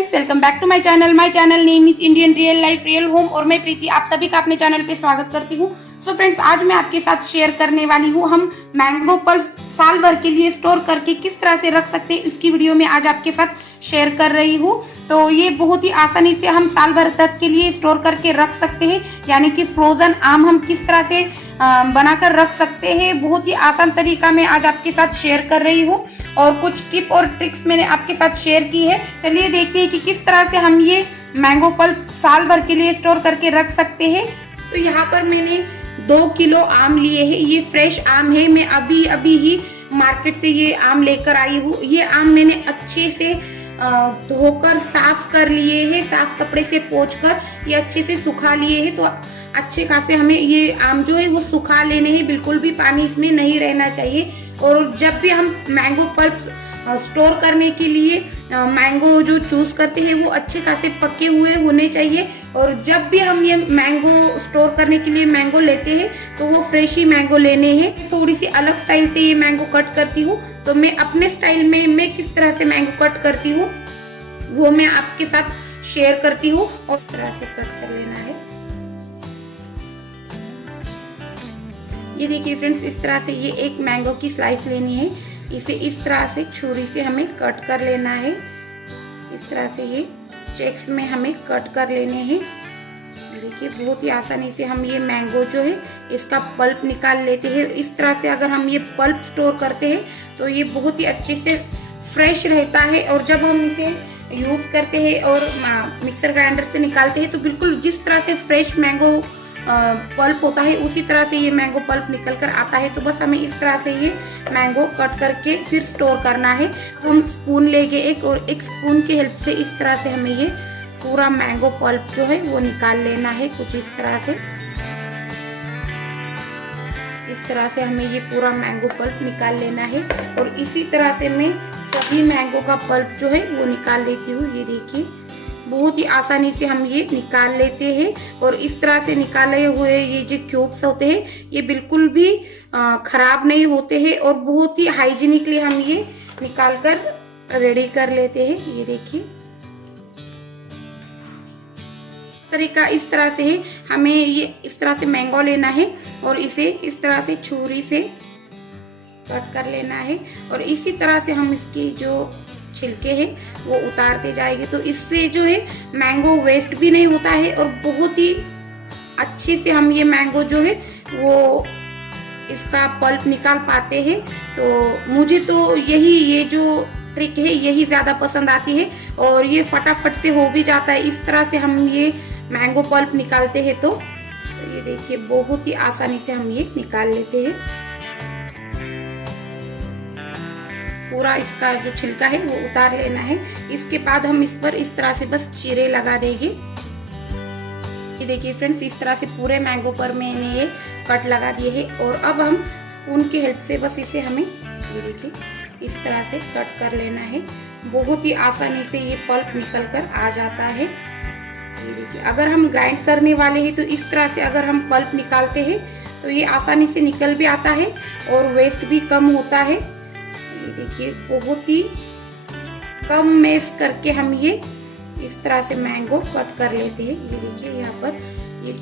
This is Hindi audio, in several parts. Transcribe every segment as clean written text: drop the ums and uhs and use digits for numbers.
Friends, welcome back to my channel name is Indian real life real home और मैं प्रीति आप सभी का अपने चैनल पे स्वागत करती हूँ। सो फ्रेंड्स, आज मैं आपके साथ शेयर करने वाली हूँ हम मैंगो पल्प साल भर के लिए स्टोर करके किस तरह से रख सकते हैं, इसकी वीडियो में आज आपके साथ शेयर कर रही हूँ। तो ये बहुत ही आसानी से हम साल भर तक के लिए स्टोर करके रख सकते हैं, यानी कि फ्रोजन आम हम किस तरह से बनाकर रख सकते हैं। बहुत ही आसान तरीका मैं आज आपके साथ शेयर कर रही हूँ और कुछ टिप और ट्रिक्स मैंने आपके साथ शेयर की है। चलिए देखते हैं कि किस तरह से हम ये मैंगो पल्प साल भर के लिए स्टोर करके रख सकते हैं। तो यहाँ पर मैंने 2 किलो आम लिए हैं। ये फ्रेश आम है, मैं अभी अभी ही मार्केट से ये आम लेकर आई हूँ। ये आम मैंने अच्छे से धोकर साफ कर लिए हैं, साफ कपड़े से पोंछकर ये अच्छे से सुखा लिए हैं। तो अच्छे खासे हमें ये आम जो है वो सुखा लेने हैं, बिल्कुल भी पानी इसमें नहीं रहना चाहिए। और जब भी हम मैंगो पल्प स्टोर करने के लिए मैंगो जो चूज करते हैं वो अच्छे खासे पके हुए होने चाहिए। और जब भी हम ये मैंगो स्टोर करने के लिए मैंगो लेते हैं तो वो फ्रेश ही मैंगो लेने हैं। थोड़ी सी अलग स्टाइल से ये मैंगो कट करती हूँ, तो मैं अपने स्टाइल में मैं किस तरह से मैंगो कट करती हूँ वो मैं आपके साथ शेयर करती हूँ। और इस तरह से कट कर लेना है। ये देखिए फ्रेंड्स, इस तरह से ये एक मैंगो की स्लाइस लेनी है। इसे इस तरह से छुरी से हमें कट कर लेना है। इस तरह से ये चेक्स में हमें कट कर लेने हैं। देखिए बहुत ही आसानी से हम ये मैंगो जो है इसका पल्प निकाल लेते हैं। इस तरह से अगर हम ये पल्प स्टोर करते हैं तो ये बहुत ही अच्छे से फ्रेश रहता है। और जब हम इसे यूज करते हैं और मिक्सर ग्राइंडर से निकालते हैं तो बिल्कुल जिस तरह से फ्रेश मैंगो पल्प होता है उसी तरह से ये मैंगो पल्प निकल कर आता है। तो बस हमें इस तरह से ये मैंगो कट करके फिर स्टोर करना है। तो हम स्पून लेंगे एक, और एक स्पून की हेल्प से इस तरह से हमें ये पूरा मैंगो पल्प जो है वो निकाल लेना है। कुछ इस तरह से, इस तरह से हमें ये पूरा मैंगो पल्प निकाल लेना है। और इसी तरह से मैं सभी मैंगो का पल्प जो है वो निकाल लेती हूँ। ये देखिए बहुत ही आसानी से हम ये निकाल लेते हैं। और इस तरह से निकाले हुए ये जो क्यूब्स होते हैं ये बिल्कुल भी खराब नहीं होते हैं और बहुत ही हाइजीनिकली हम ये निकाल कर रेडी कर लेते हैं। ये देखिए तरीका इस तरह से है। हमें ये इस तरह से मैंगो लेना है और इसे इस तरह से छुरी से कट कर लेना है। और इसी तरह से हम इसकी जो छिलके हैं वो उतारते जाएंगे। तो इससे जो है मैंगो वेस्ट भी नहीं होता है और बहुत ही अच्छे से हम ये मैंगो जो है वो इसका पल्प निकाल पाते हैं। तो मुझे तो ये जो ट्रिक है यही ज्यादा पसंद आती है और ये फटाफट से हो भी जाता है। इस तरह से हम ये मैंगो पल्प निकालते हैं। तो ये देखिए बहुत ही आसानी से हम ये निकाल लेते हैं। पूरा इसका जो छिलका है वो उतार लेना है। इसके बाद हम इस पर इस तरह से बस चीरे लगा देंगे। ये देखिए फ्रेंड्स, इस तरह से पूरे मैंगो पर मैंने ये कट लगा दिए हैं। और अब हम स्पून की हेल्प से बस इसे हमें ये देखिए इस तरह से कट कर लेना है। बहुत ही आसानी से ये पल्प निकल कर आ जाता है। ये देखिए अगर हम ग्राइंड करने वाले हैं तो इस तरह से अगर हम पल्प निकालते हैं तो ये आसानी से निकल भी आता है और वेस्ट भी कम होता है। ये देखिए बहुत ही कम मैश करके हम ये इस तरह से मैंगो कट कर लेते हैं। ये देखिए यहाँ पर ये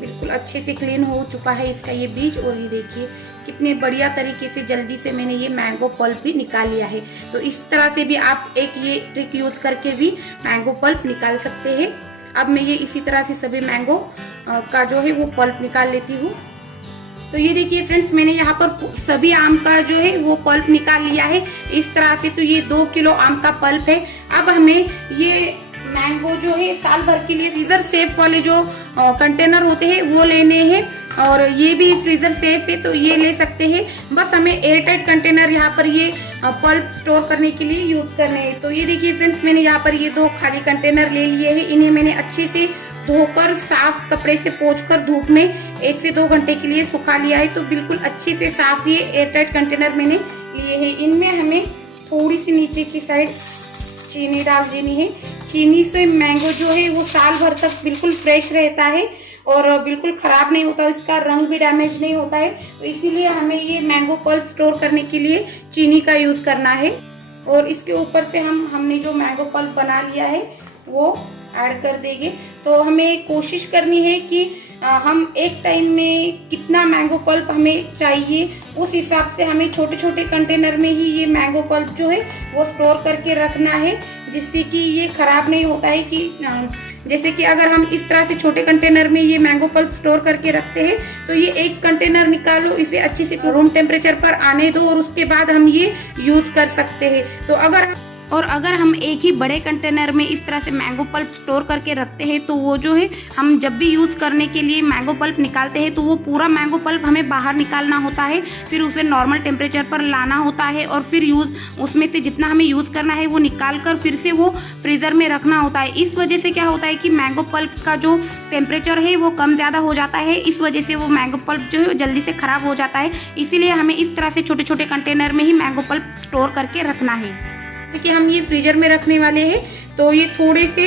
बिल्कुल अच्छे से क्लीन हो चुका है इसका ये बीज। और ये देखिए कितने बढ़िया तरीके से जल्दी से मैंने ये मैंगो पल्प भी निकाल लिया है। तो इस तरह से भी आप एक ये ट्रिक यूज करके भी मैंगो पल्प निकाल सकते हैं। अब मैं ये इसी तरह से सभी मैंगो का जो है वो पल्प निकाल लेती हूँ। तो ये देखिए फ्रेंड्स, मैंने यहाँ पर सभी आम का जो है वो पल्प निकाल लिया है इस तरह से। तो ये 2 किलो आम का पल्प है। अब हमें ये मैंगो जो है साल भर के लिए फ्रीजर सेफ वाले जो कंटेनर होते हैं वो लेने हैं। और ये भी फ्रीजर सेफ है तो ये ले सकते हैं। बस हमें एयर टाइट कंटेनर यहाँ पर ये पल्प स्टोर करने के लिए यूज करने हैं। तो ये देखिए फ्रेंड्स, मैंने यहाँ पर ये 2 खाली कंटेनर ले लिए हैं। इन्हें मैंने अच्छे से धोकर साफ कपड़े से पोंछकर धूप में 1 से 2 घंटे के लिए सुखा लिया है। तो बिल्कुल अच्छे से साफ ये एयरटाइट कंटेनर मैंने लिए हैं। इनमें हमें थोड़ी सी नीचे की साइड चीनी डाल देनी है। चीनी से मैंगो जो है वो साल भर तक बिल्कुल फ्रेश रहता है और बिल्कुल खराब नहीं होता, इसका रंग भी डैमेज नहीं होता है। तो इसीलिए हमें ये मैंगो पल्प स्टोर करने के लिए चीनी का यूज करना है। और इसके ऊपर से हमने जो मैंगो पल्प बना लिया है वो ऐड कर देंगे। तो हमें कोशिश करनी है कि हम एक टाइम में कितना मैंगो पल्प हमें चाहिए, उस हिसाब से हमें छोटे छोटे कंटेनर में ही ये मैंगो पल्प जो है वो स्टोर करके रखना है, जिससे कि ये खराब नहीं होता है। कि जैसे कि अगर हम इस तरह से छोटे कंटेनर में ये मैंगो पल्प स्टोर करके रखते हैं तो ये एक कंटेनर निकालो, इसे अच्छे से रूम टेम्परेचर पर आने दो और उसके बाद हम ये यूज कर सकते हैं। तो अगर हम एक ही बड़े कंटेनर में इस तरह से मैंगो पल्प स्टोर करके रखते हैं तो वो जो है हम जब भी यूज़ करने के लिए मैंगो पल्प निकालते हैं तो वो पूरा मैंगो पल्प हमें बाहर निकालना होता है, फिर उसे नॉर्मल टेम्परेचर पर लाना होता है और फिर उसमें से जितना हमें यूज़ करना है वो निकाल कर फिर से वो फ्रीज़र में रखना होता है। इस वजह से क्या होता है कि मैंगो पल्प का जो टेम्परेचर है वो कम ज़्यादा हो जाता है, इस वजह से वो मैंगो पल्प जो है जल्दी से ख़राब हो जाता है। इसीलिए हमें इस तरह से छोटे छोटे कंटेनर में ही मैंगो पल्प स्टोर करके रखना है। जैसे कि हम ये फ्रीजर में रखने वाले हैं तो ये थोड़े से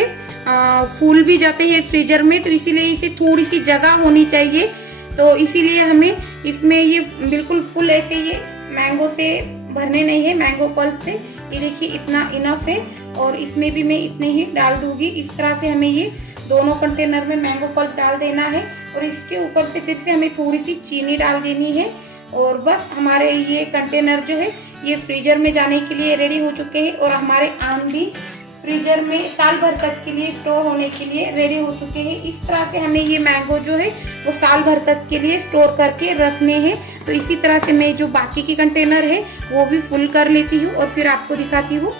फूल भी जाते हैं फ्रीजर में, तो इसीलिए इसे थोड़ी सी जगह होनी चाहिए। तो इसीलिए हमें इसमें ये बिल्कुल फुल ऐसे ये मैंगो से भरने नहीं है, मैंगो पल्प से। ये देखिए इतना इनफ है और इसमें भी मैं इतने ही डाल दूंगी। इस तरह से हमें ये दोनों कंटेनर में मैंगो पल्प डाल देना है और इसके ऊपर से फिर से हमें थोड़ी सी चीनी डाल देनी है और बस हमारे ये कंटेनर जो है ये फ्रीजर में जाने के लिए रेडी हो चुके हैं और हमारे आम भी फ्रीजर में साल भर तक के लिए स्टोर होने के लिए रेडी हो चुके हैं। इस तरह से हमें ये मैंगो जो है वो साल भर तक के लिए स्टोर करके रखने हैं। तो इसी तरह से मैं जो बाकी के कंटेनर है वो भी फुल कर लेती हूँ और फिर आपको दिखाती हूँ।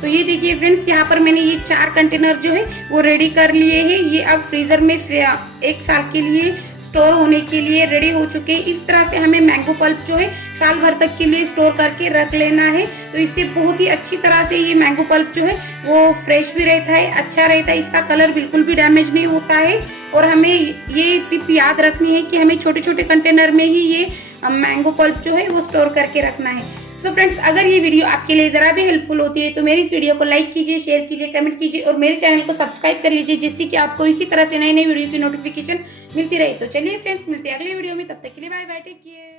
तो ये देखिए फ्रेंड्स, यहाँ पर मैंने ये 4 कंटेनर जो है वो रेडी कर लिए हैं। ये अब फ्रीजर में 1 साल के लिए स्टोर होने के लिए रेडी हो चुके हैं। इस तरह से हमें मैंगो पल्प जो है साल भर तक के लिए स्टोर करके रख लेना है। तो इससे बहुत ही अच्छी तरह से ये मैंगो पल्प जो है वो फ्रेश भी रहता है, अच्छा रहता है, इसका कलर बिल्कुल भी डैमेज नहीं होता है। और हमें ये टिप याद रखनी है कि हमें छोटे छोटे कंटेनर में ही ये मैंगो पल्प जो है वो स्टोर करके रखना है। तो फ्रेंड्स, अगर ये वीडियो आपके लिए जरा भी हेल्पफुल होती है तो मेरी इस वीडियो को लाइक कीजिए, शेयर कीजिए, कमेंट कीजिए और मेरे चैनल को सब्सक्राइब कर लीजिए, जिससे कि आपको इसी तरह से नई नई वीडियो की नोटिफिकेशन मिलती रहे। तो चलिए फ्रेंड्स, मिलते हैं अगले वीडियो में, तब तक के लिए बाय बाय, टेक केयर।